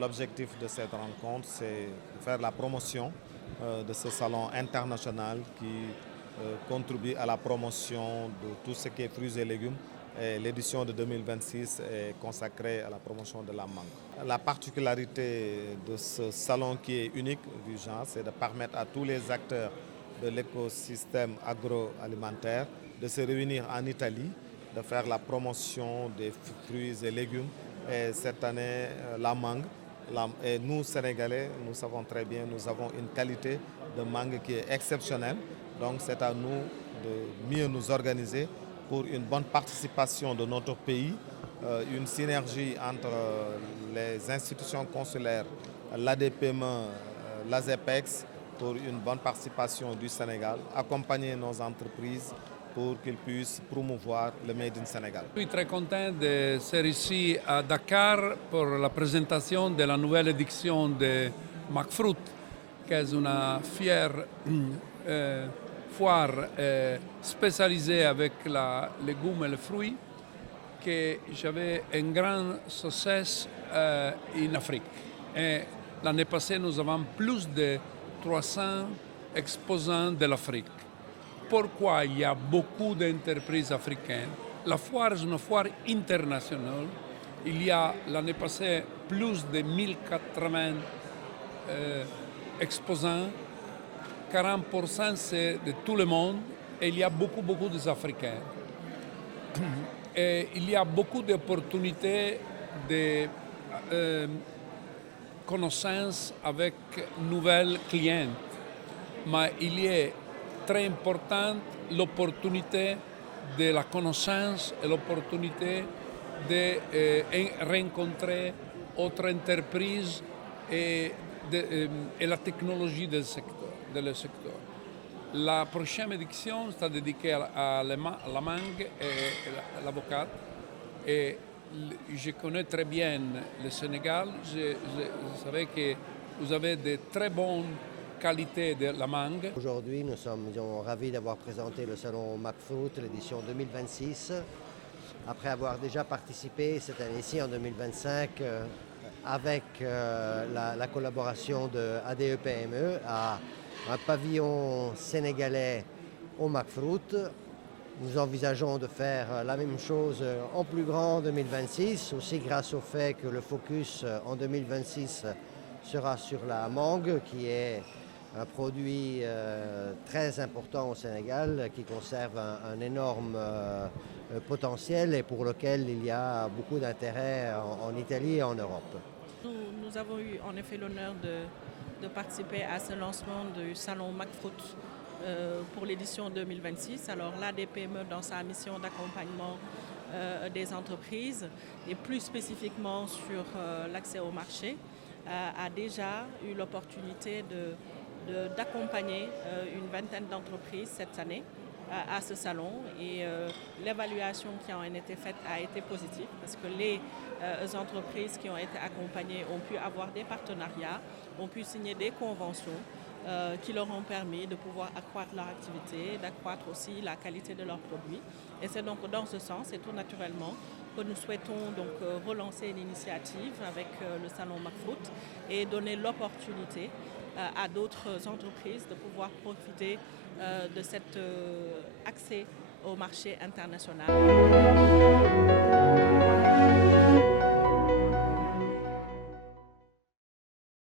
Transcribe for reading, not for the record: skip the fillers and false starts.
L'objectif de cette rencontre, c'est de faire la promotion de ce salon international qui contribue à la promotion de tout ce qui est fruits et légumes. Et l'édition de 2026 est consacrée à la promotion de la mangue. La particularité de ce salon qui est unique du genre, c'est de permettre à tous les acteurs de l'écosystème agroalimentaire de se réunir en Italie, de faire la promotion des fruits et légumes. Et cette année, la mangue. Et nous, Sénégalais, nous savons très bien, nous avons une qualité de mangue qui est exceptionnelle. Donc c'est à nous de mieux nous organiser pour une bonne participation de notre pays, une synergie entre les institutions consulaires, l'ADPME, l'ASEPEX, pour une bonne participation du Sénégal, accompagner nos entreprises pour qu'ils puissent promouvoir le Made in Sénégal. Je suis très content d'être ici à Dakar pour la présentation de la nouvelle édition de McFruit, qui est une fière foire spécialisée avec les légumes et les fruits, que j'avais un grand succès en Afrique. Et l'année passée, nous avons plus de 300 exposants de l'Afrique. Pourquoi il y a beaucoup d'entreprises africaines? La foire est une foire internationale. Il y a l'année passée plus de 1080 exposants. 40% c'est de tout le monde et il y a beaucoup d'Africains. Et il y a beaucoup d'opportunités de connaissances avec nouvelles clients. Mais il y a très importante l'opportunité de la connaissance et l'opportunité de rencontrer autres entreprises et la technologie du secteur. La prochaine édition sera dédiée à la mangue et à l'avocat. Et je connais très bien le Sénégal. Je savais que vous avez de très bonnes qualité de la mangue. Aujourd'hui, nous sommes ravis d'avoir présenté le salon McFruit, l'édition 2026. Après avoir déjà participé cette année-ci en 2025 avec la collaboration de ADEPME à un pavillon sénégalais au McFruit. Nous envisageons de faire la même chose en plus grand en 2026, aussi grâce au fait que le focus en 2026 sera sur la mangue, qui est un produit très important au Sénégal, qui conserve un énorme potentiel et pour lequel il y a beaucoup d'intérêt en Italie et en Europe. Nous avons eu en effet l'honneur de participer à ce lancement du salon McFruit pour l'édition 2026. Alors l'ADPME, dans sa mission d'accompagnement des entreprises et plus spécifiquement sur l'accès au marché, a déjà eu l'opportunité d'accompagner une vingtaine d'entreprises cette année à ce salon et l'évaluation qui en a été faite a été positive parce que les entreprises qui ont été accompagnées ont pu avoir des partenariats, ont pu signer des conventions qui leur ont permis de pouvoir accroître leur activité, d'accroître aussi la qualité de leurs produits. Et c'est donc dans ce sens et tout naturellement que nous souhaitons donc relancer l'initiative avec le salon McFruit et donner l'opportunité à d'autres entreprises de pouvoir profiter de cet accès au marché international.